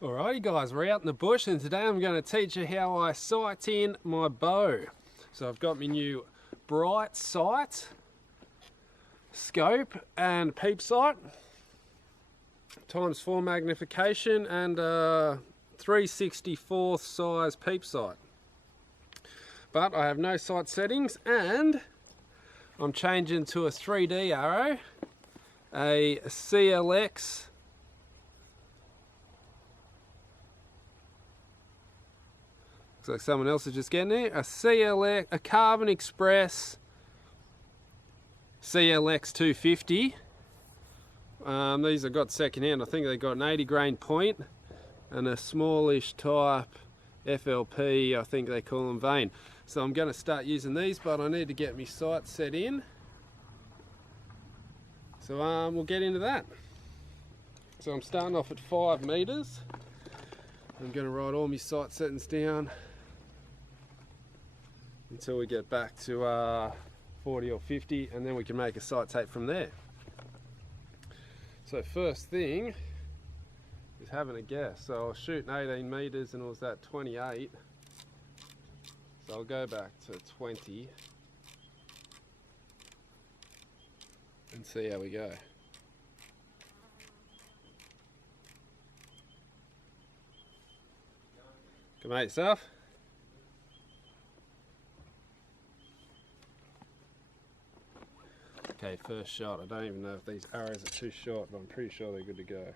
Alrighty guys, we're out in the bush and today I'm going to teach you how I sight in my bow. So I've got my new bright sight, scope and peep sight, ×4 magnification and 3/64 size peep sight. But I have no sight settings and I'm changing to a 3D arrow, a CLX like someone else is just getting there, a CLX, a Carbon Express CLX 250. These I got second hand. I think they got an 80 grain point and a smallish type FLP, I think they call them, vein. So I'm going to start using these, but I need to get my sight set in. So we'll get into that. So I'm starting off at 5 meters. I'm going to write all my sight settings down until we get back to 40 or 50, and then we can make a sight tape from there. So first thing is having a guess. So I was shooting 18 meters and it was at 28. So I'll go back to 20 and see how we go. Come on yourself. Okay, first shot. I don't even know if these arrows are too short, but I'm pretty sure they're good to go.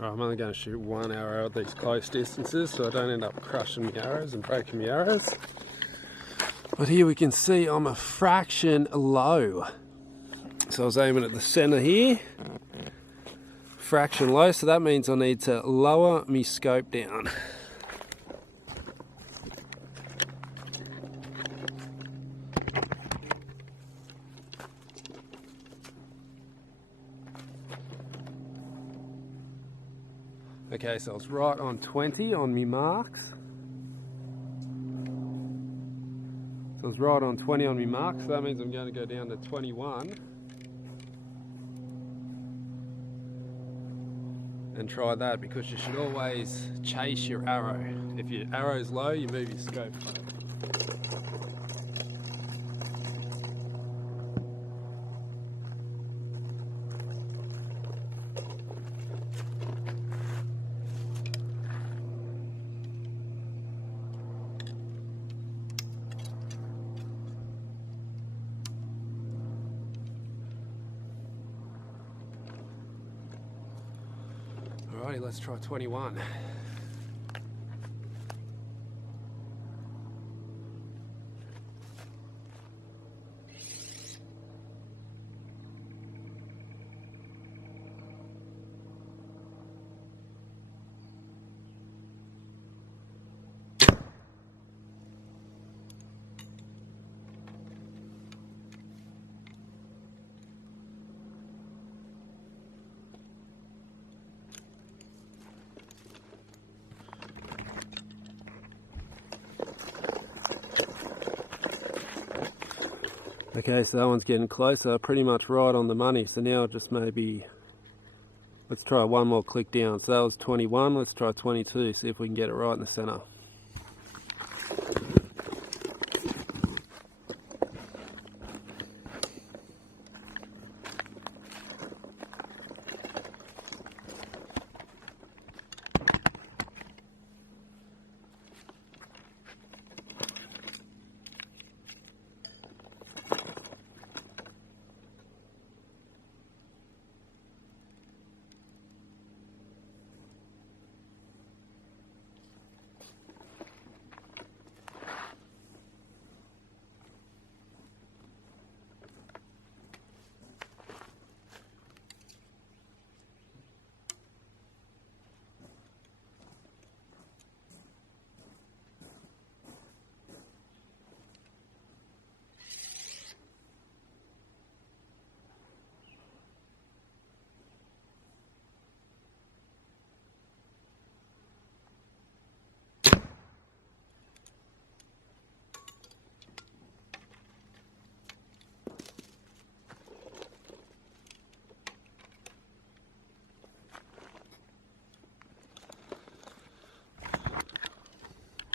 I'm only going to shoot one arrow at these close distances so I don't end up crushing my arrows and breaking my arrows. But here we can see I'm a fraction low. So I was aiming at the center here. Fraction low, so that means I need to lower my scope down. Okay, so I was right on 20 on my marks. So I was right on 20 on my marks, so that means I'm going to go down to 21. And try that, because you should always chase your arrow. If your arrow's low, you move your scope. Alrighty, let's try 21. Okay, so that one's getting closer, pretty much right on the money. So now just maybe, let's try one more click down. So that was 21, let's try 22, see if we can get it right in the center.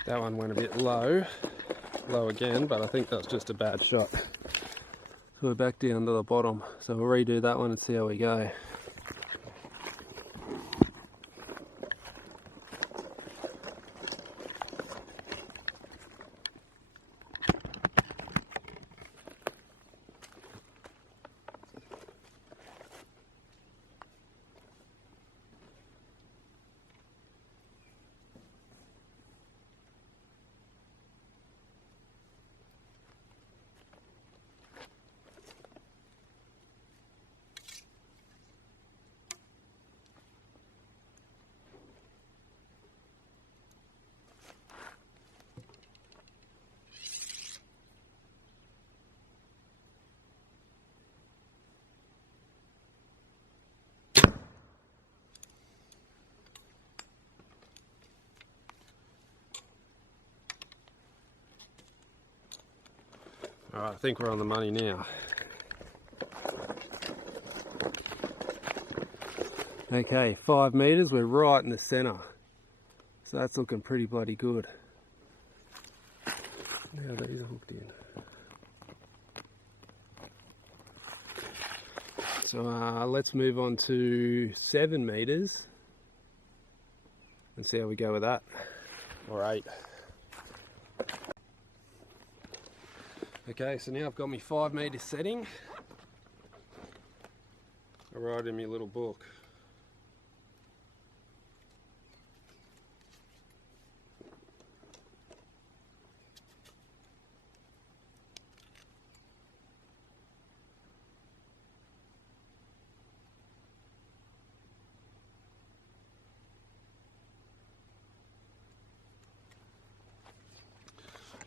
That one went a bit low again, but I think that's just a bad shot. So we're back down to the bottom, so we'll redo that one and see how we go. Alright, I think we're on the money now. Okay, 5 meters, we're right in the center. So that's looking pretty bloody good. Now these are hooked in. So let's move on to 7 meters and see how we go with that. Or 8. Okay, so now I've got my 5 meter setting. I write in my little book.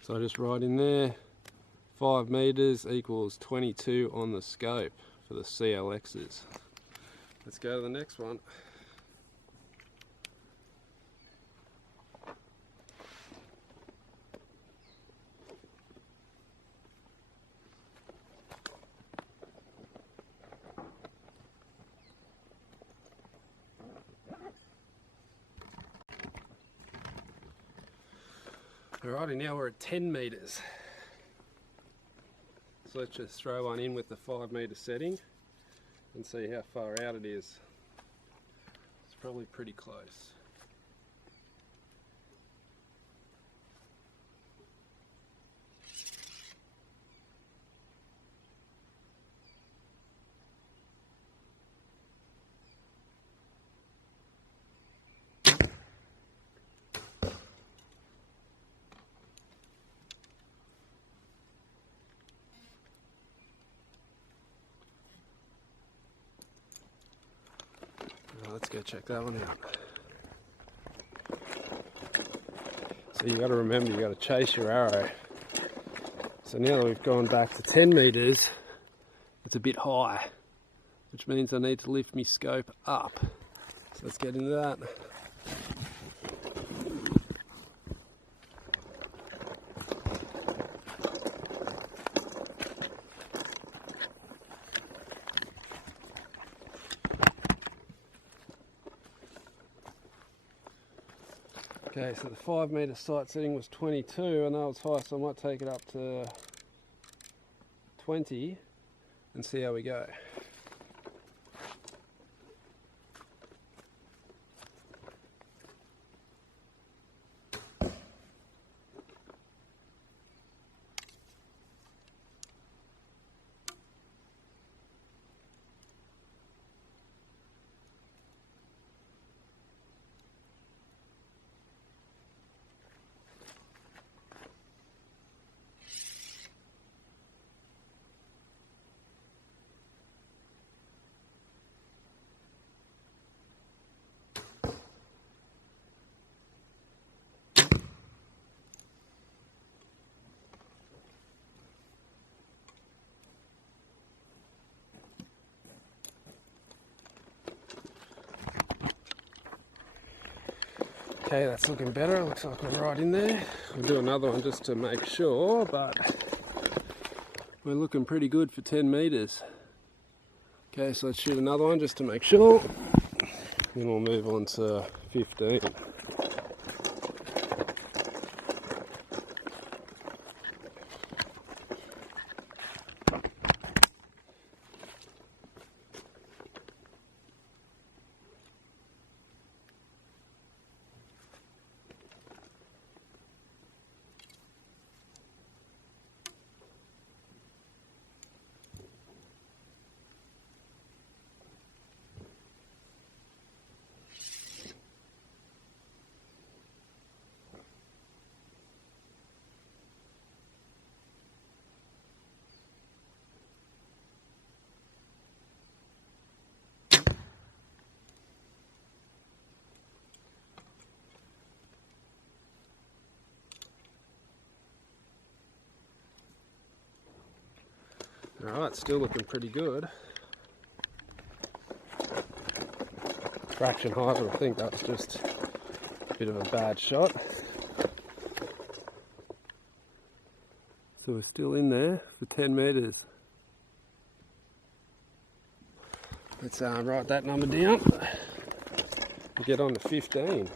So I just write in there, 5 meters equals 22 on the scope for the CLXs. Let's go to the next one. Alrighty, now we're at 10 meters. So let's just throw one in with the 5 meter setting and see how far out it is. It's probably pretty close. Let's go check that one out. So you got to remember, you got to chase your arrow. So now that we've gone back to 10 meters, it's a bit high, which means I need to lift my scope up. So let's get into that. Okay, so the 5 meter sight setting was 22. I know it's high, so I might take it up to 20 and see how we go. Okay, that's looking better. Looks like we're right in there. We'll do another one just to make sure, but we're looking pretty good for 10 meters. Okay, so let's shoot another one just to make sure. Then we'll move on to 15. Alright, still looking pretty good. Fraction high, but I think that's just a bit of a bad shot. So we're still in there for 10 metres. Let's write that number down. We'll get on to 15.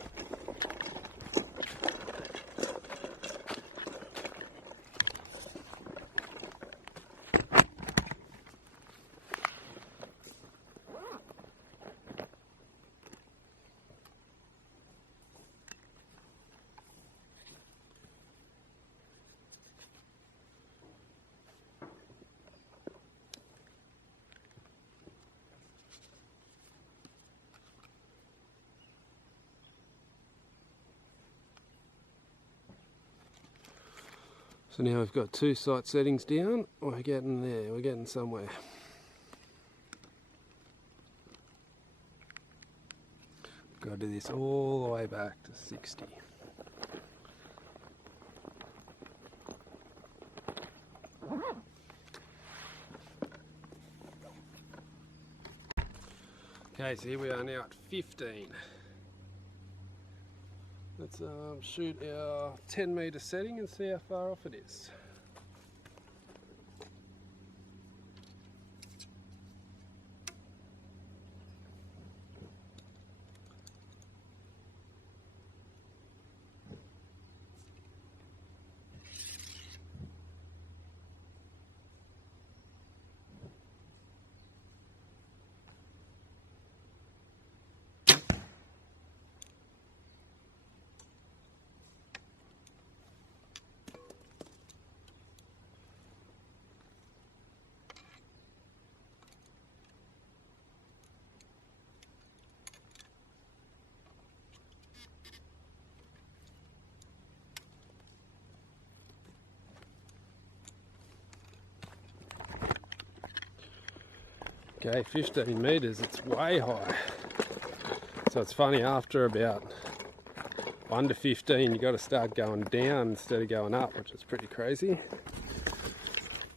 So now we've got 2 sight settings down. We're getting there, we're getting somewhere. Got to do this all the way back to 60. Okay, so here we are now at 15. Let's shoot our 10 metre setting and see how far off it is. Okay, 15 metres, it's way high. So it's funny, after about 1 to 15 you got to start going down instead of going up, which is pretty crazy.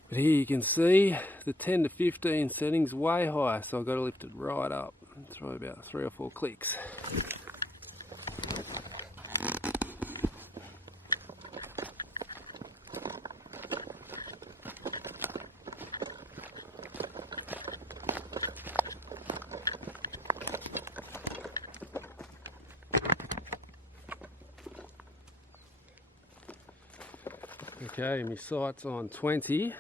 But here you can see the 10 to 15 setting's way high, so I've got to lift it right up. It's probably about 3 or 4 clicks. Okay, my sight's on 20, and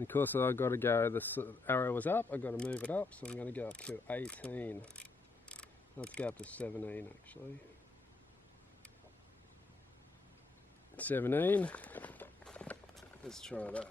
of course I've got to go, the arrow was up, I've got to move it up, so I'm going to go up to 18. Let's go up to 17 actually. 17, let's try that.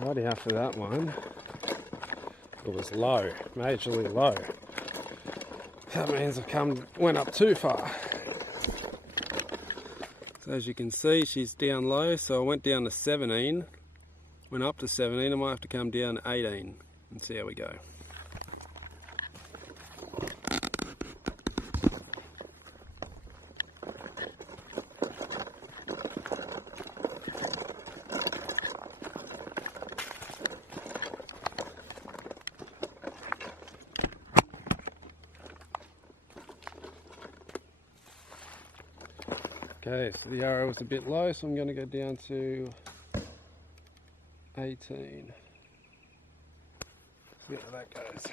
Alrighty, after that one, it was low, majorly low. That means I went up too far. So as you can see, she's down low, so I went down to 17, went up to 17, I might have to come down to 18 and see how we go. Okay, so the arrow was a bit low, so I'm going to go down to 18. See how that goes.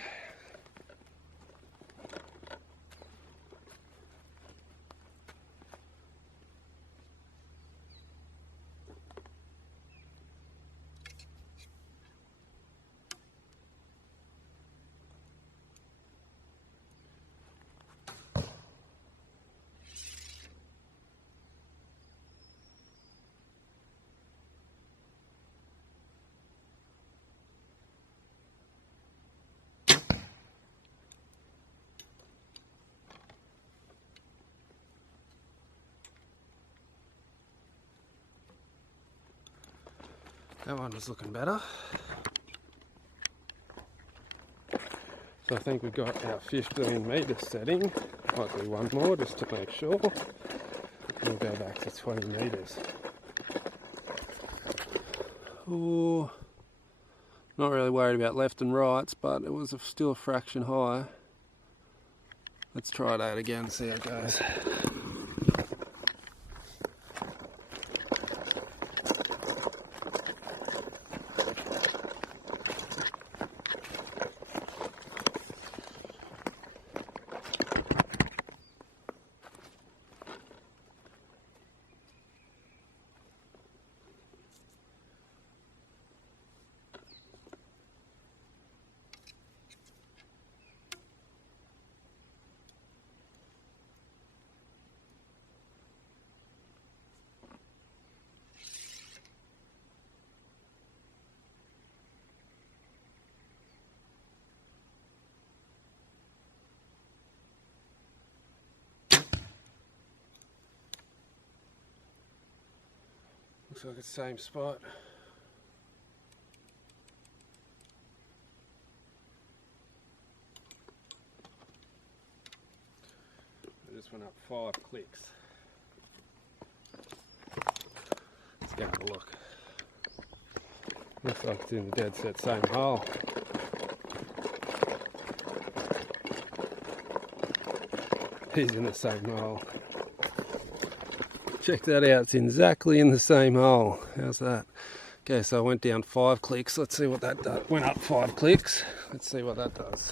That one was looking better. So I think we've got our 15 metre setting. Might do one more just to make sure. We'll go back to 20 metres. Oh, not really worried about left and rights, but it was still a fraction high. Let's try that again and see how it goes. Looks like it's the same spot. I just went up 5 clicks. Let's go have a look. Looks like it's in the dead set same hole. He's in the same hole. Check that out, it's exactly in the same hole. How's that? Okay, so I went down 5 clicks. Let's see what that does. Went up 5 clicks. Let's see what that does.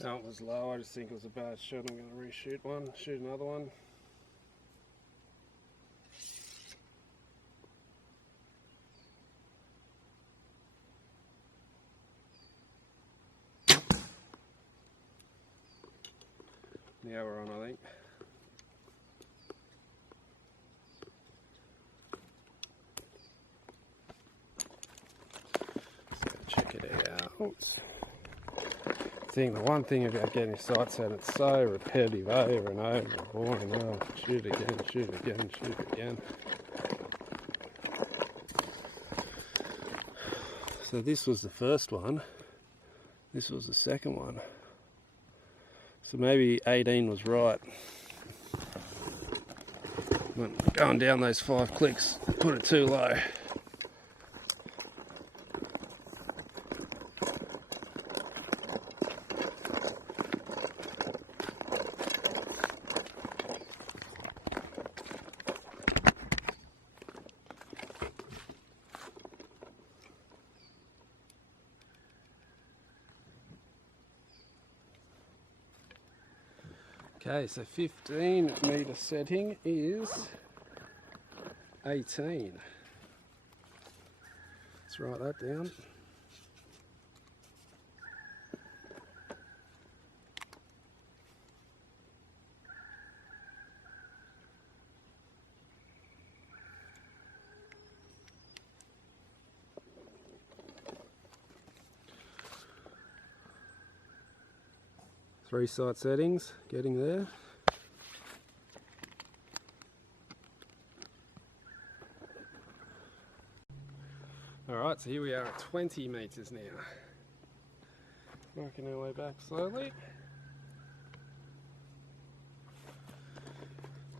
That was low, I just think it was a bad shot. I'm going to reshoot one, shoot another one. Now we're on, I think. So check it out. The one thing about getting sight set, it's so repetitive over and over, boy, no, shoot again, shoot again, shoot again. So this was the first one, this was the second one. So maybe 18 was right. Going down those 5 clicks, put it too low. Okay, so 15 metre setting is 18. Let's write that down. 3 site settings, getting there. Alright, so here we are at 20 meters now. Working our way back slowly.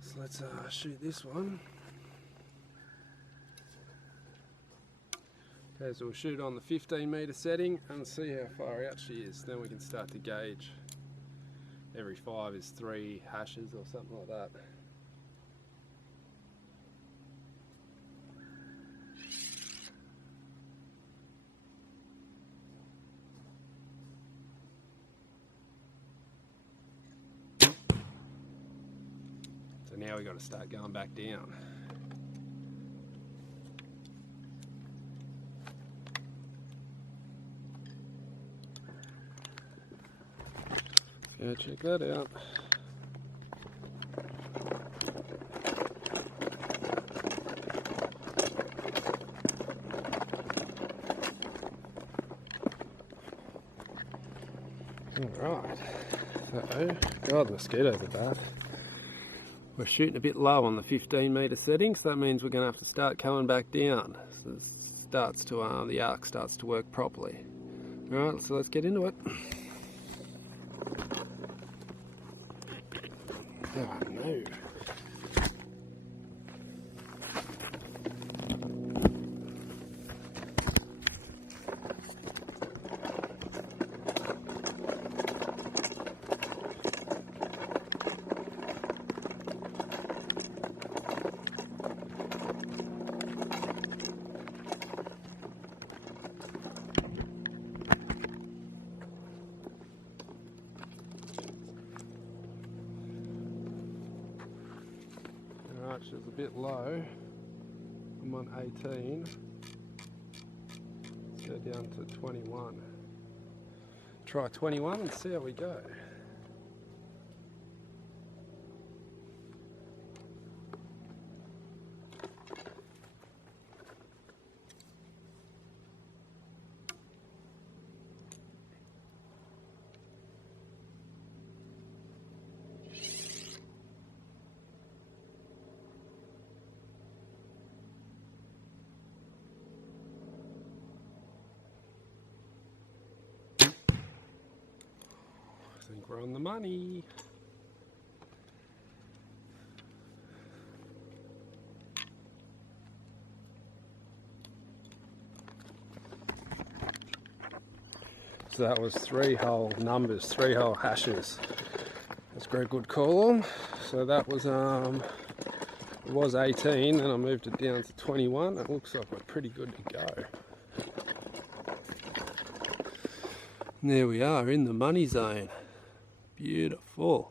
So let's shoot this one. Okay, so we'll shoot on the 15 meter setting and see how far out she is. Then we can start to gauge. Every 5 is 3 hashes or something like that. So now we've got to start going back down. Yeah, check that out. Alright, so, God, the mosquitoes are bad. We're shooting a bit low on the 15 meter setting, so that means we're going to have to start coming back down. So it starts to, the arc starts to work properly. Alright, so let's get into it. Oh no. She's a bit low. I'm on 18. Let's go down to 21. Try 21 and see how we go. I think we're on the money. So that was 3 whole numbers, 3 whole hashes. That's a very good call on. So that was it was 18 and I moved it down to 21. It looks like we're pretty good to go. And there we are in the money zone. Beautiful.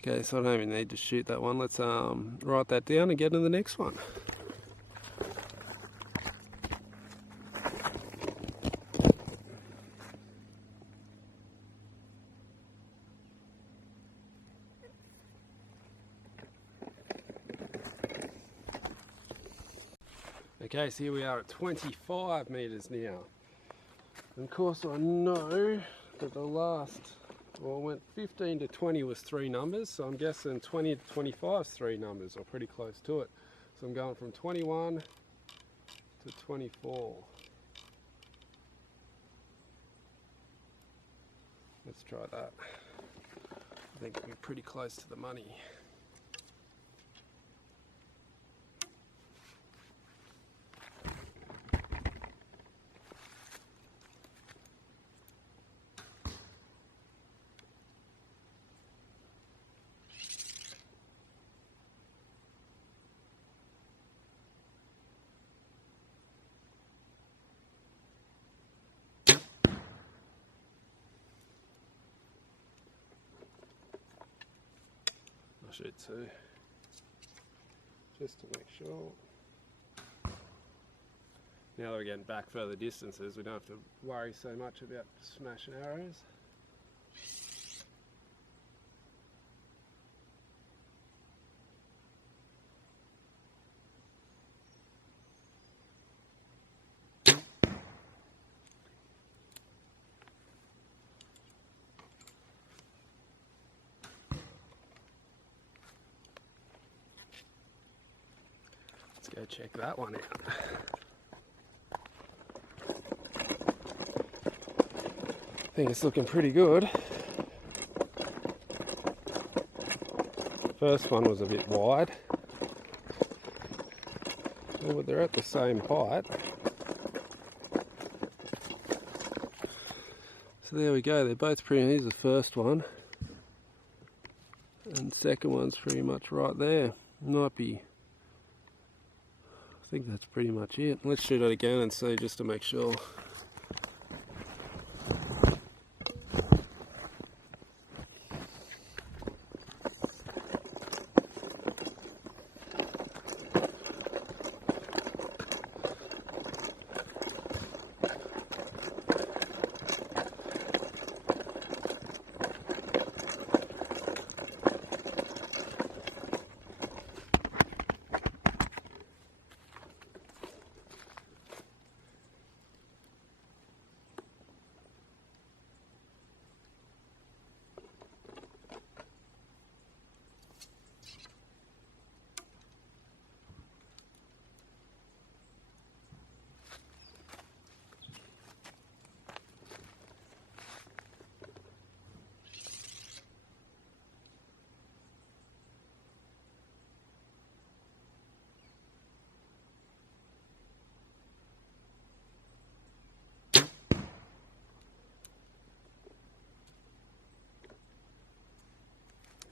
Okay, so I don't even need to shoot that one. Let's write that down and get to the next one. Okay, so here we are at 25 meters now. And of course I know that the last, well, went 15 to 20 was 3 numbers, so I'm guessing 20 to 25 is 3 numbers, or pretty close to it. So I'm going from 21 to 24. Let's try that. I think we're pretty close to the money. I'll shoot 2, just to make sure. Now that we're getting back further distances, we don't have to worry so much about smashing arrows. Let's go check that one out. I think it's looking pretty good. First one was a bit wide. Oh, but they're at the same height. So there we go, they're both pretty, here's the first one. And second one's pretty much right there. Might be, I think that's pretty much it. Let's shoot it again and see just to make sure.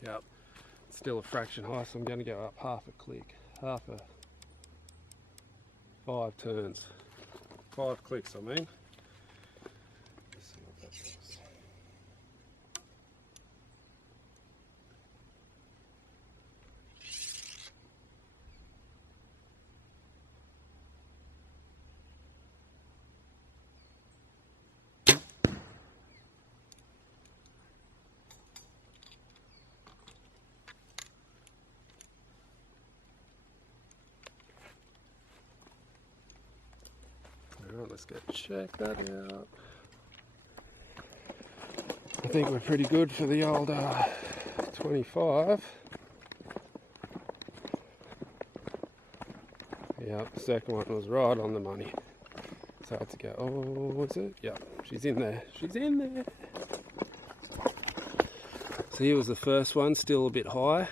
Yep, still a fraction high, so I'm going to go up half a click, 5 turns, 5 clicks I mean. Let's see what that does. Alright, let's go check that out. I think we're pretty good for the old 25. Yep, the second one was right on the money. So I had to go, oh, was it? Yep, she's in there. She's in there. So here was the first one, still a bit high.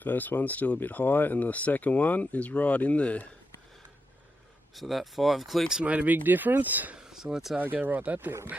First one still a bit high, and the second one is right in there. So that 5 clicks made a big difference. So let's go write that down.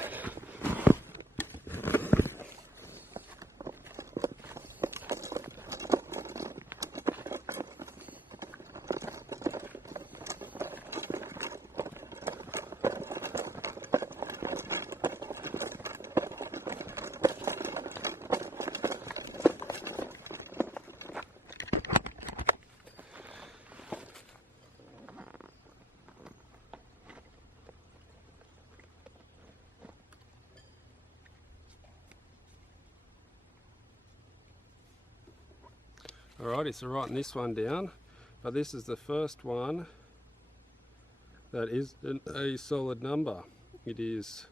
Alrighty, so writing this one down, but this is the first one that is a solid number. It is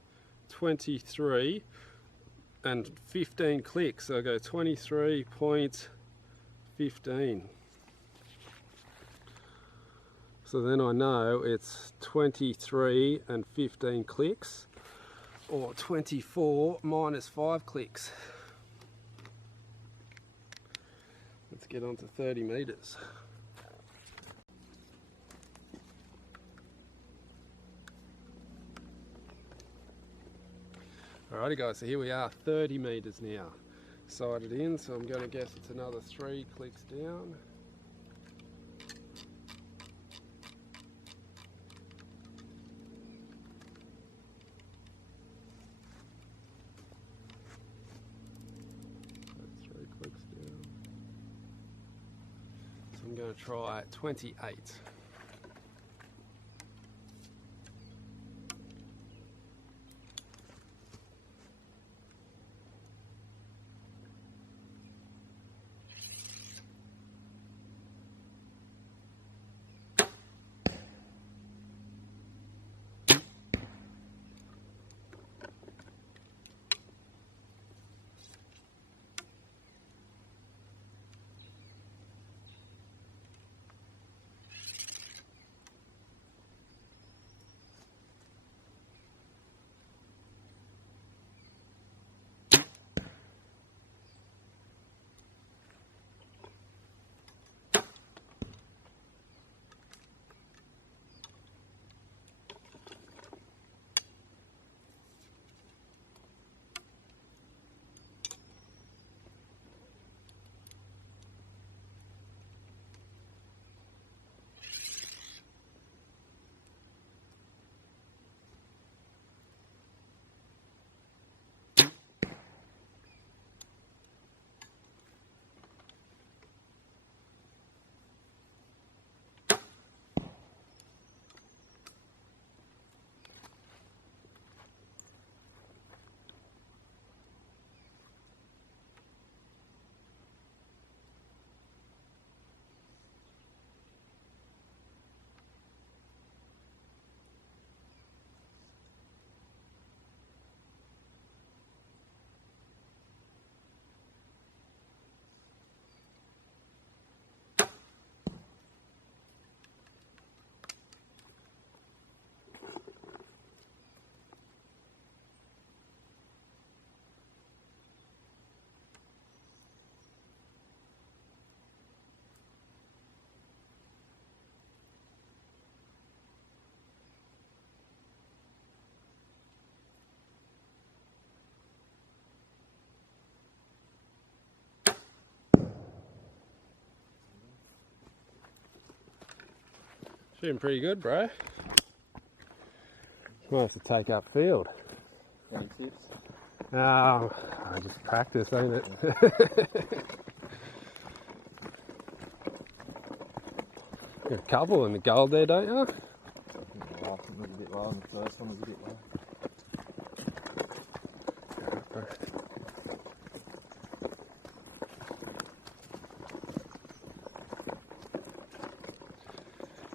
23 and 15 clicks, so I go 23.15. So then I know it's 23 and 15 clicks, or 24 minus 5 clicks. Let's get on to 30 meters. Alrighty guys, so here we are, 30 meters now. Sighted in, so I'm going to guess it's another 3 clicks down. I'm going to try 28. Shooting pretty good, bro. Nice to take up field. Any tips? I just practice, ain't it? You got a couple in the gold there, don't you? The last one was a bit low and the first one was a bit low.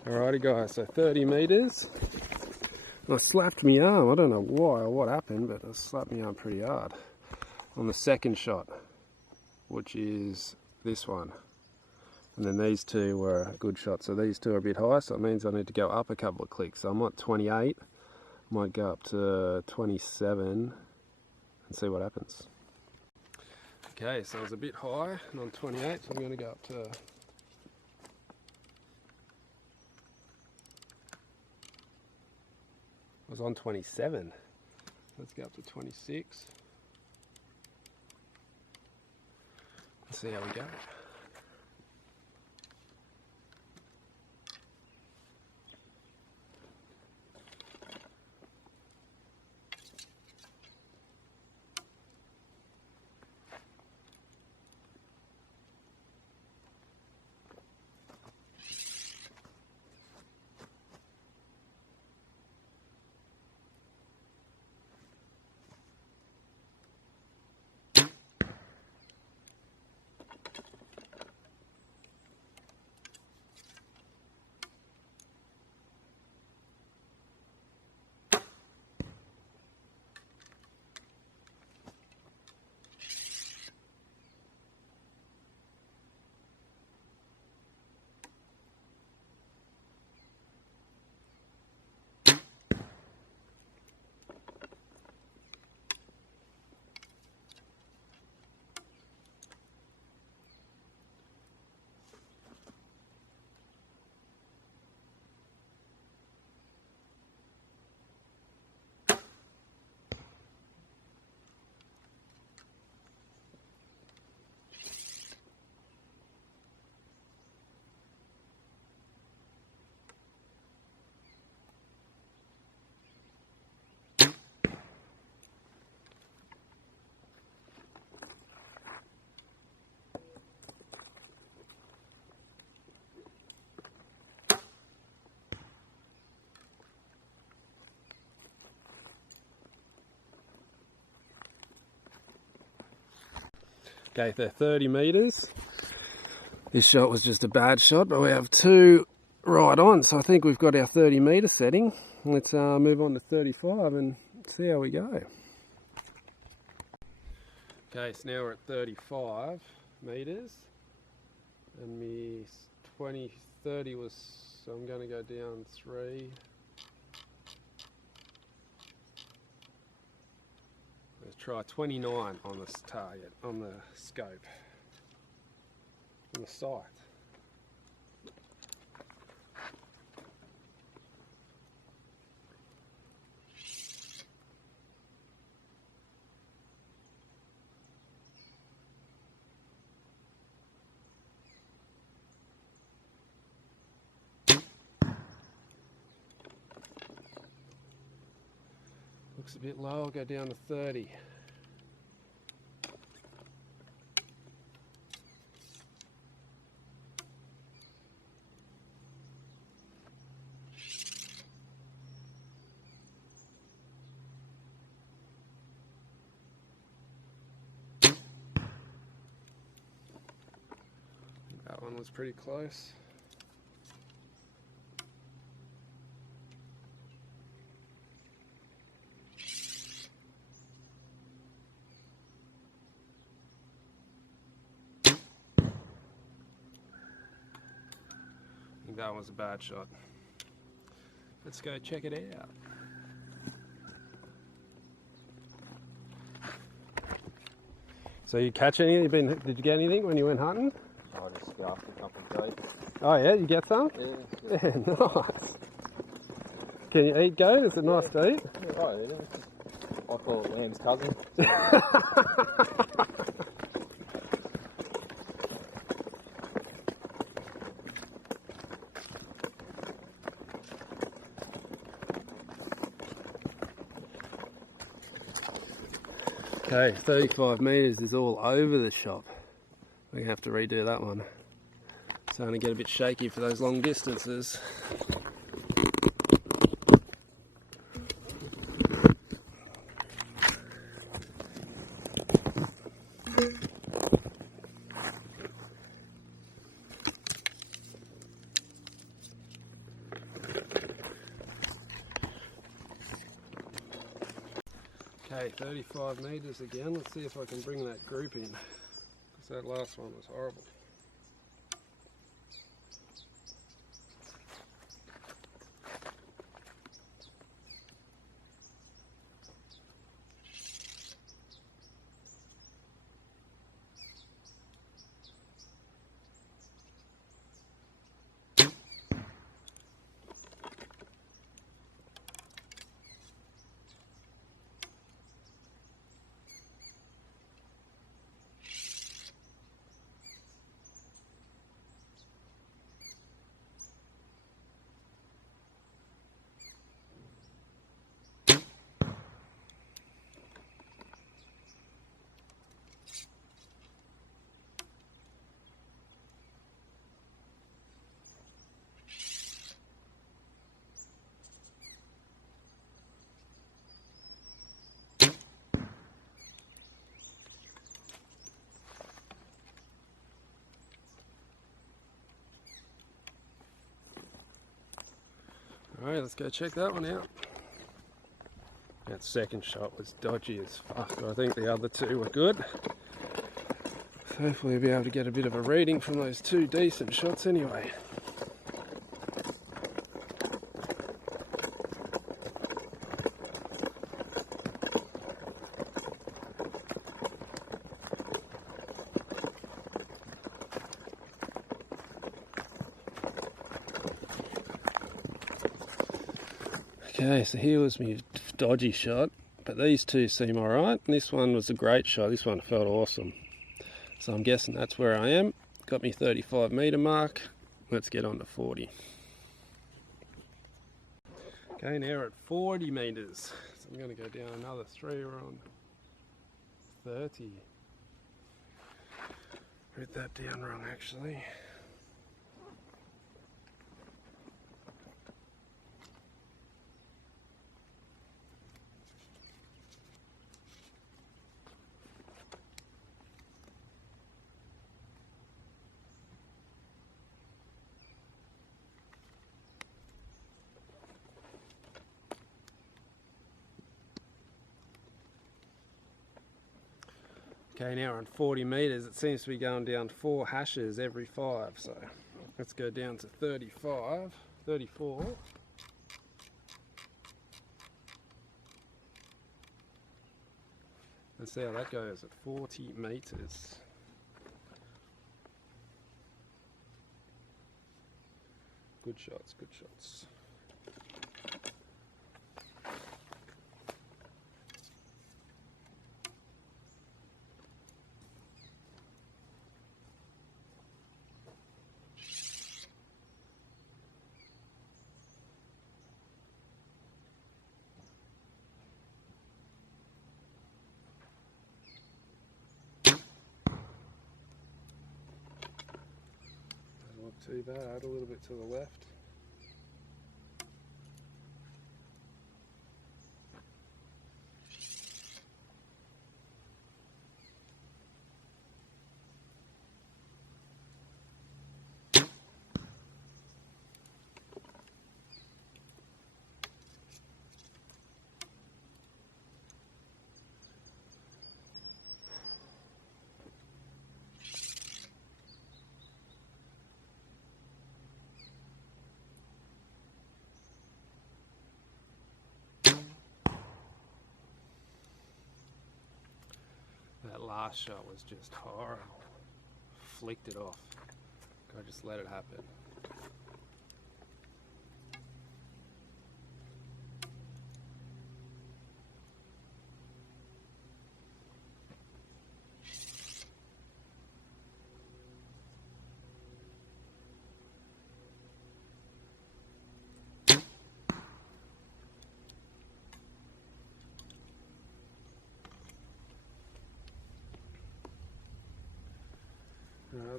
Alrighty guys, so 30 metres. I slapped my arm, I don't know why or what happened, but I slapped my arm pretty hard on the second shot, which is this one. And then these two were good shots, so these two are a bit high, so it means I need to go up a couple of clicks. So I'm at 28, might go up to 27 and see what happens. Okay, so I was a bit high and on 28, so I'm going to go up to I was on 27. Let's go up to 26. Let's see how we go. Okay, they're 30 metres. This shot was just a bad shot, but we have two right on, so I think we've got our 30 metre setting. Let's move on to 35 and see how we go. Okay, so now we're at 35 metres, and me 30 was, so I'm going to go down 3. Let's try 29 on this target, on the scope, on the sight. Looks a bit low, I'll go down to 30. That one was pretty close. That was a bad shot. Let's go check it out. So you catch any? Did you get anything when you went hunting? I just scarfed a couple of goats. Oh yeah, you get some? Yeah. Yeah, nice. Can you eat goat? Is it nice to eat? Yeah, I eat it. I call it lamb's cousin. Okay, 35 metres is all over the shop. We're going to have to redo that one. Starting to get a bit shaky for those long distances. Okay, 35 metres again. Let's see if I can bring that group in, because that last one was horrible. Alright, let's go check that one out. That second shot was dodgy as fuck, but I think the other two were good. So hopefully we'll be able to get a bit of a reading from those two decent shots anyway. Okay, so here was my dodgy shot, but these two seem alright. This one was a great shot, this one felt awesome. So I'm guessing that's where I am. Got me 35 metre mark. Let's get on to 40. Okay, now we're at 40 metres. So I'm going to go down another 3, we're on 30. Wrote that down wrong actually. Okay, now we're on 40 metres. It seems to be going down 4 hashes every 5, so let's go down to 35, 34. Let's see how that goes at 40 metres. Good shots, good shots. Not too bad, a little bit to the left. That last shot was just horrible. Flicked it off. I just let it happen.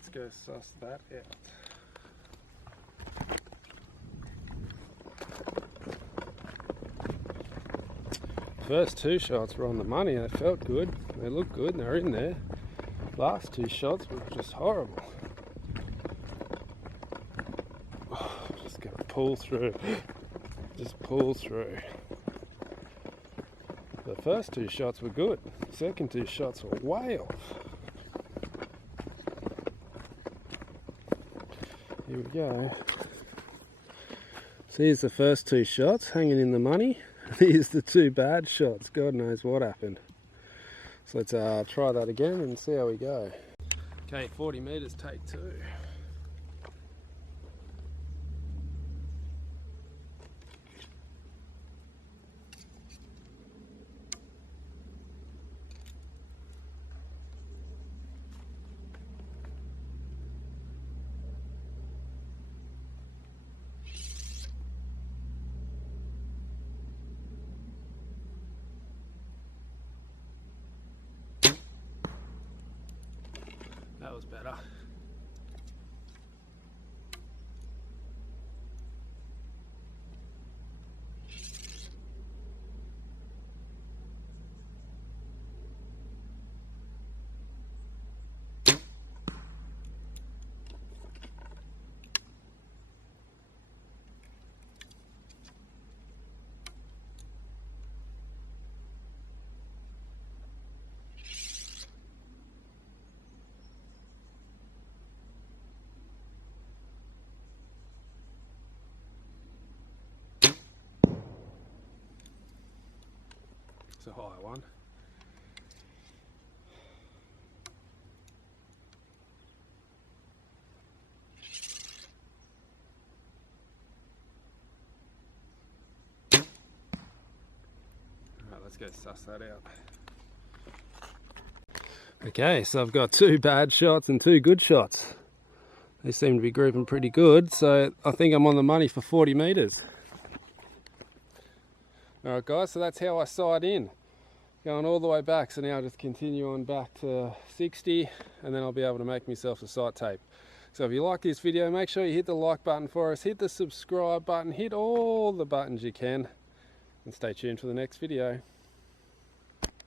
let's go suss that out. First two shots were on the money. They felt good. They looked good and they're in there. Last two shots were just horrible. Just gonna pull through. Just pull through. The first two shots were good. The second two shots were way off. Here we go. So here's the first two shots hanging in the money. Here's the two bad shots. God knows what happened. So let's try that again and see how we go. Okay, 40 metres, take two. That was better. It's a high one. Alright, let's go suss that out. Okay, so I've got two bad shots and two good shots. They seem to be grouping pretty good, so I think I'm on the money for 40 metres. Alright guys, so that's how I sight in. Going all the way back, so now I'll just continue on back to 60 and then I'll be able to make myself a sight tape. So if you like this video, make sure you hit the like button for us, hit the subscribe button, hit all the buttons you can, and stay tuned for the next video.